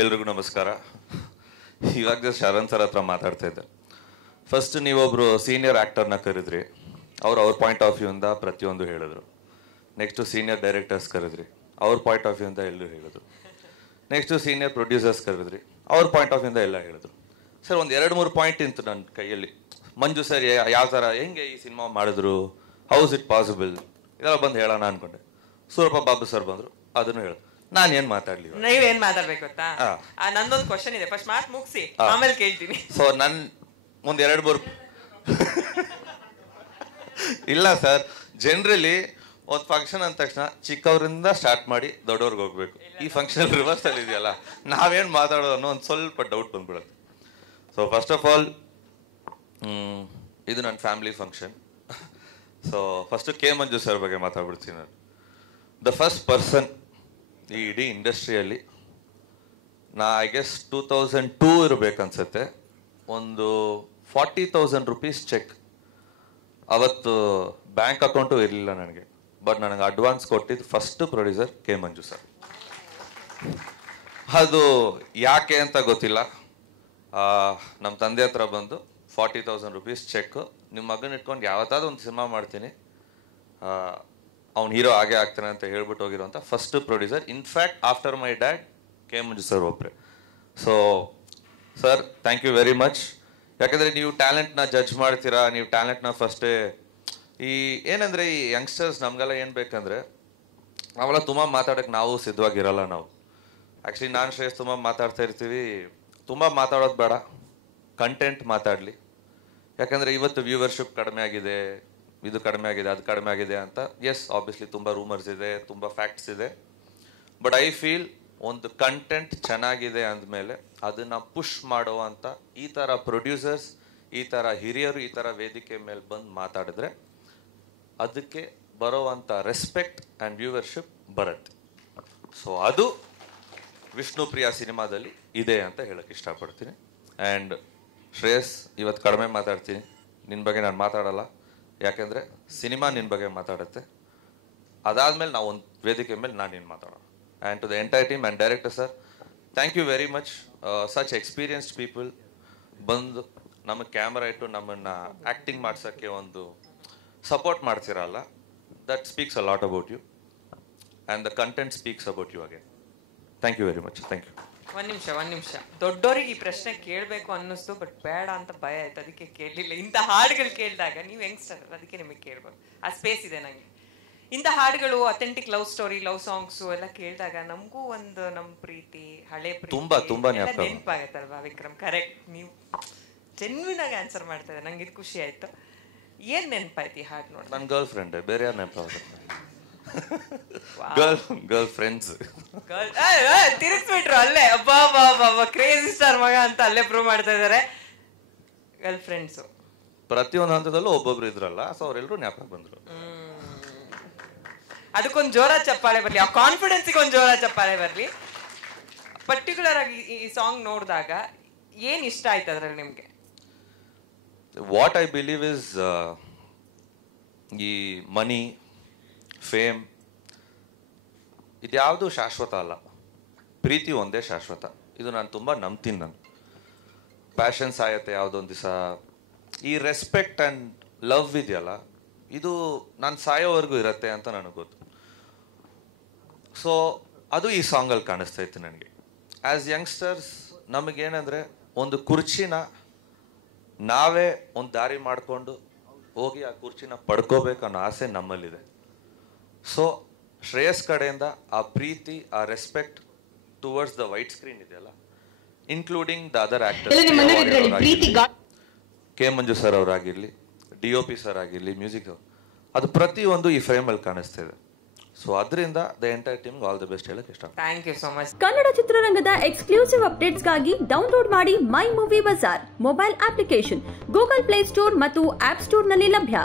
ಎಲ್ರಿಗೂ ನಮಸ್ಕಾರ. ಇವಾಗ ಜಸ್ಟ್ ಶರಣ್ ಸರ್ ಹತ್ರ ಮಾತಾಡ್ತಾ ಇದ್ದೆ. ಫಸ್ಟ್ ನೀವೊಬ್ರು ಸೀನಿಯರ್ ಆ್ಯಕ್ಟರ್ನ ಕರೆದ್ರಿ, ಅವ್ರ ಪಾಯಿಂಟ್ ಆಫ್ ವ್ಯೂಯಿಂದ ಪ್ರತಿಯೊಂದು ಹೇಳಿದ್ರು. ನೆಕ್ಸ್ಟು ಸೀನಿಯರ್ ಡೈರೆಕ್ಟರ್ಸ್ ಕರೆದ್ರಿ, ಅವ್ರ ಪಾಯಿಂಟ್ ಆಫ್ ವ್ಯೂಯಿಂದ ಎಲ್ಲರೂ ಹೇಳಿದ್ರು. ನೆಕ್ಸ್ಟು ಸೀನಿಯರ್ ಪ್ರೊಡ್ಯೂಸರ್ಸ್ ಕರೆದ್ರಿ, ಅವ್ರ ಪಾಯಿಂಟ್ ಆಫ್ ವ್ಯೂಯಿಂದ ಎಲ್ಲ ಹೇಳಿದ್ರು. ಸರ್ ಒಂದು 2-3 ಪಾಯಿಂಟ್ ಇಂತು ನನ್ನ ಕೈಯಲ್ಲಿ. ಮಂಜು ಸರ್ ಯಾವ ಥರ ಹೆಂಗೆ ಈ ಸಿನಿಮಾ ಮಾಡಿದ್ರು, ಹೌಸ್ ಇಟ್ ಪಾಸಿಬಲ್, ಇದೆಲ್ಲ ಬಂದು ಹೇಳೋಣ ಅನ್ಕೊಂಡೆ. ಸೂರಪ್ಪ ಬಾಬು ಸರ್ ಬಂದರು, ಅದನ್ನು ಹೇಳ. ನಾನು ಏನು ಮಾತಾಡಲಿ, ನೀವೇನು ಮಾತಾಡ್ಬೇಕು ಗೊತ್ತಾ? ನಂದೊಂದು ಕ್ವಶನ್ ಇದೆ, ಫಸ್ಟ್ ಮಾತು ಮುಗಿಸಿ ಆಮೇಲೆ ಕೇಳ್ತೀನಿ. ಸೊ ನನ್ನ ಮುಂದೆ 2-3 ಇಲ್ಲ ಸರ್, ಜನರಲಿ ಒಂದು ಫಂಕ್ಷನ್ ಅಂದ ತಕ್ಷಣ ಚಿಕ್ಕವರಿಂದ ಸ್ಟಾರ್ಟ್ ಮಾಡಿ ದೊಡ್ಡವ್ರಿಗೆ ಹೋಗ್ಬೇಕು. ಈ ಫಂಕ್ಷನ್ ರಿವರ್ಸಲ್ಲಿ ಇದೆಯಲ್ಲ, ನಾವೇನು ಮಾತಾಡೋದು ಅನ್ನೋ ಒಂದು ಸ್ವಲ್ಪ ಡೌಟ್ ಬಂದ್ಬಿಡುತ್ತೆ. ಸೊ ಫಸ್ಟ್ ಆಫ್ ಆಲ್ ಇದು ನನ್ನ family function. So first K Manju sir ಬಗ್ಗೆ ಮಾತಾಡ್ಬಿಡ್ತೀನಿ ನಾನು. ದ ಫಸ್ಟ್ ಪರ್ಸನ್ ಈ ಇಡೀ ಇಂಡಸ್ಟ್ರಿಯಲ್ಲಿ, ಐ ಗೆಸ್ 2002 ಇರಬೇಕನ್ಸುತ್ತೆ, ಒಂದು 40,000 ರುಪೀಸ್ ಚೆಕ್. ಅವತ್ತು ಬ್ಯಾಂಕ್ ಅಕೌಂಟು ಇರಲಿಲ್ಲ ನನಗೆ, ಬಟ್ ನನಗೆ ಅಡ್ವಾನ್ಸ್ ಕೊಟ್ಟಿದ್ದು first producer K Manju sir. ಅದು ಯಾಕೆ ಅಂತ ಗೊತ್ತಿಲ್ಲ. ನಮ್ಮ ತಂದೆ ಹತ್ರ ಬಂದು 40,000 ರುಪೀಸ್ ಚೆಕ್, ನಿಮ್ಮ ಮಗನ ಇಟ್ಕೊಂಡು ಯಾವತ್ತಾದ್ರೂ ಒಂದು ಸಿನಿಮಾ ಮಾಡ್ತೀನಿ, ಅವ್ನು ಹೀರೋ ಆಗೇ ಆಗ್ತಾನೆ ಅಂತ ಹೇಳ್ಬಿಟ್ಟು ಹೋಗಿರೋಂಥ first producer. In fact after my dad K Manju sir ಒಬ್ಬರೇ. So sir, thank you very much. ಯಾಕಂದರೆ ನೀವು ಟ್ಯಾಲೆಂಟ್ನ ಜಡ್ಜ್ ಮಾಡ್ತೀರಾ, ನೀವು ಟ್ಯಾಲೆಂಟ್ನ ಫಸ್ಟೇ ಏನಂದರೆ ಈ ಯಂಗ್ಸ್ಟರ್ಸ್ ನಮಗೆಲ್ಲ ಏನು ಬೇಕಂದರೆ, ನಾವೆಲ್ಲ ತುಂಬ ಮಾತಾಡೋಕ್ಕೆ ನಾವು ಸಿದ್ಧವಾಗಿರಲ್ಲ. ನಾವು ಆ್ಯಕ್ಚುಲಿ ನಾನು ಶ್ರೇಯಸ್ ತುಂಬ ಮಾತಾಡ್ತಾ ಇರ್ತೀವಿ. ತುಂಬ ಮಾತಾಡೋದು ಬೇಡ, ಕಂಟೆಂಟ್ ಮಾತಾಡಲಿ. ಯಾಕಂದರೆ ಇವತ್ತು ವ್ಯೂವರ್ಶಿಪ್ ಕಡಿಮೆ ಆಗಿದೆ, ಇದು ಕಡಿಮೆ ಆಗಿದೆ, ಅದು ಕಡಿಮೆ ಆಗಿದೆ ಅಂತ. ಎಸ್, ಆಬ್ವಿಯಸ್ಲಿ ತುಂಬ ರೂಮರ್ಸ್ ಇದೆ, ತುಂಬ ಫ್ಯಾಕ್ಟ್ಸ್ ಇದೆ. ಬಟ್ ಐ ಫೀಲ್ ಒಂದು ಕಂಟೆಂಟ್ ಚೆನ್ನಾಗಿದೆ ಅಂದಮೇಲೆ ಅದನ್ನು ಪುಷ್ ಮಾಡುವಂಥ ಈ ಥರ ಪ್ರೊಡ್ಯೂಸರ್ಸ್, ಈ ಥರ ಹಿರಿಯರು ಈ ಥರ ವೇದಿಕೆ ಮೇಲೆ ಬಂದು ಮಾತಾಡಿದ್ರೆ ಅದಕ್ಕೆ ಬರೋವಂಥ ರೆಸ್ಪೆಕ್ಟ್ ಆ್ಯಂಡ್ ವ್ಯೂವರ್ಶಿಪ್ ಬರುತ್ತೆ. ಸೊ ಅದು ವಿಷ್ಣುಪ್ರಿಯ ಸಿನಿಮಾದಲ್ಲಿ ಇದೆ ಅಂತ ಹೇಳಕ್ಕೆ ಇಷ್ಟಪಡ್ತೀನಿ. ಆ್ಯಂಡ್ ಶ್ರೇಯಸ್, ಇವತ್ತು ಕಡಿಮೆ ಮಾತಾಡ್ತೀನಿ, ನಿನ್ನ ಬಗ್ಗೆ ನಾನು ಮಾತಾಡಲ್ಲ. ಯಾಕೆಂದರೆ ಸಿನಿಮಾ ನಿನ್ನ ಬಗ್ಗೆ ಮಾತಾಡುತ್ತೆ. ಅದಾದಮೇಲೆ ನಾವು ಒಂದು ವೇದಿಕೆ ಮೇಲೆ ನಾನು ನಿನ್ನ ಮಾತಾಡೋಣ. And to the entire team and director sir, thank you very much. Such experienced people ಬಂದು ನಮಗೆ ಕ್ಯಾಮ್ರಾ ಇಟ್ಟು ನಮ್ಮನ್ನು ಆ್ಯಕ್ಟಿಂಗ್ ಮಾಡ್ಸೋಕ್ಕೆ ಒಂದು ಸಪೋರ್ಟ್ ಮಾಡ್ತಿರಲ್ಲ. That speaks a lot about you and the content speaks about you again. Thank you very much. Thank you. ಒಂದು ನಿಮಿಷ, ದೊಡ್ಡೋರಿಗೆ ಈ ಪ್ರಶ್ನೆ ಕೇಳಬೇಕು ಅನ್ನಿಸ್ತು, ಬಟ್ ಬೇಡ ಅಂತ ಭಯ ಆಯ್ತು, ಅದಕ್ಕೆ ಕೇಳಲಿಲ್ಲ. ಇಂಥ ಹಾಡುಗಳು ಕೇಳಿದಾಗ ನೀವು ಯಂಗ್ಸ್ಟರ್, ಅದಕ್ಕೆ ನಿಮಗೆ ಕೇಳ್ಬೋದು, ಆ ಸ್ಪೇಸ್ ಇದೆ ನನಗೆ. ಇಂಥ ಹಾಡುಗಳು, authentic love story, love songs ಎಲ್ಲ ಕೇಳಿದಾಗ ನಮಗೂ ಒಂದು ನಮ್ಮ ಪ್ರೀತಿ, ಹಳೆ ಪ್ರೀತಿ ತುಂಬಾ ನೆನಪಾಗತ್ತಲ್ವಾ ವಿಕ್ರಮ್? ಕರೆಕ್ಟ್, ನೀವು ಜೆನ್ವಿನ್ ಆಗಿ ಆನ್ಸರ್ ಮಾಡ್ತಾ ಇದ್ದಾರೆ, ನಂಗೆ ಇದು ಖುಷಿ ಆಯ್ತು. ಏನು ನೆನಪಾಯ್ತು ಈ ಹಾಡು ನೋಡಿ? ನನ್ನ ಗರ್ಲ್ ಫ್ರೆಂಡ್, ಬೇರೆ ಯಾರು ನೆನಪಾಗುತ್ತೆ? ಗರ್ಲ್ ಫ್ರೆಂಡ್ಸ್ ತಿರುಗಿಸ್ಬಿಟ್ರು ಅಲ್ಲೇ. ಅಬ್ಬಾ ಕ್ರೇಜಿ ಸ್ಟಾರ್ ಮಗ ಅಂತ ಅಲ್ಲೇ ಪ್ರೂವ್ ಮಾಡ್ತಾ ಇದ್ದಾರೆ. ಗರ್ಲ್ ಫ್ರೆಂಡ್ಸು ಪ್ರತಿಯೊಂದು ಹಂತದಲ್ಲೂ ಒಬ್ಬೊಬ್ರು ಇದ್ರಲ್ಲ, ಸೊ ಅವರೆಲ್ಲರೂ ಜ್ಞಾಪಕ ಬಂದರು. ಅದಕ್ಕೊಂದು ಜೋರ ಚಪ್ಪಾಳೆ ಬರಲಿ, ಆ ಕಾನ್ಫಿಡೆನ್ಸಿಗೆ ಒಂದು ಜೋರ ಚಪ್ಪಾಳೆ ಬರಲಿ. ಪರ್ಟಿಕ್ಯುಲರ್ ಆಗಿ ಈ ಸಾಂಗ್ ನೋಡಿದಾಗ ಏನು ಇಷ್ಟ ಆಯ್ತು ಅದ್ರಲ್ಲಿ ನಿಮಗೆ? ವಾಟ್ ಐ ಬಿಲೀವ್ ಇಸ್, ಈ ಮನಿ, ಫೇಮ್ ಇದ್ಯಾವುದು ಶಾಶ್ವತ ಅಲ್ಲ, ಪ್ರೀತಿ ಒಂದೇ ಶಾಶ್ವತ. ಇದು ನಾನು ತುಂಬ ನಂಬ್ತೀನಿ. ನಾನು ಪ್ಯಾಷನ್ ಸಾಯತ್ತೆ ಯಾವುದೊಂದು ದಿವಸ. ಈ ರೆಸ್ಪೆಕ್ಟ್ ಆ್ಯಂಡ್ ಲವ್ ಇದೆಯಲ್ಲ, ಇದು ನಾನು ಸಾಯೋವರೆಗೂ ಇರತ್ತೆ ಅಂತ ನನಗೆ ಗೊತ್ತು. ಸೊ ಅದು ಈ ಸಾಂಗಲ್ಲಿ ಕಾಣಿಸ್ತಾ ಇತ್ತು ನನಗೆ. ಆ್ಯಸ್ ಯಂಗ್ಸ್ಟರ್ಸ್ ನಮಗೇನೆಂದರೆ, ಒಂದು ಕುರ್ಚಿನ ನಾವೇ ಒಂದು ದಾರಿ ಮಾಡಿಕೊಂಡು ಹೋಗಿ ಆ ಕುರ್ಚಿನ ಪಡ್ಕೋಬೇಕು ಅನ್ನೋ ಆಸೆ ನಮ್ಮಲ್ಲಿದೆ. ಸೊ ಶ್ರೇಯಸ್ ಕಡೆಯಿಂದ ಆ ಪ್ರೀತಿ, ಆ respect towards the white screen ಇದೆಯಲ್ಲ, including the other actors, K Manju sir ಅವರಾಗಿರಲಿ, DOP ಸರ್ ಆಗಿರಲಿ, ಮ್ಯೂಸಿಕ್, ಅದು ಪ್ರತಿಯೊಂದು ಈ ಫ್ರೇಮಲ್ಲಿ ಕಾಣಿಸ್ತಾ ಇದೆ. ಸೊ ಅದರಿಂದ the entire team all the best ಹೇಳಕ್ಕೆ ಇಷ್ಟ. Thank you so much. Kannada ಚಿತ್ರರಂಗದ ಎಕ್ಸ್ಕ್ಲೂಸಿವ್ ಅಪ್ಡೇಟ್ಸ್ಗಾಗಿ ಡೌನ್ಲೋಡ್ ಮಾಡಿ my movie bazaar mobile application, Google Play Store ಮತ್ತು ಆಪ್ ಸ್ಟೋರ್ನಲ್ಲಿ ಲಭ್ಯ.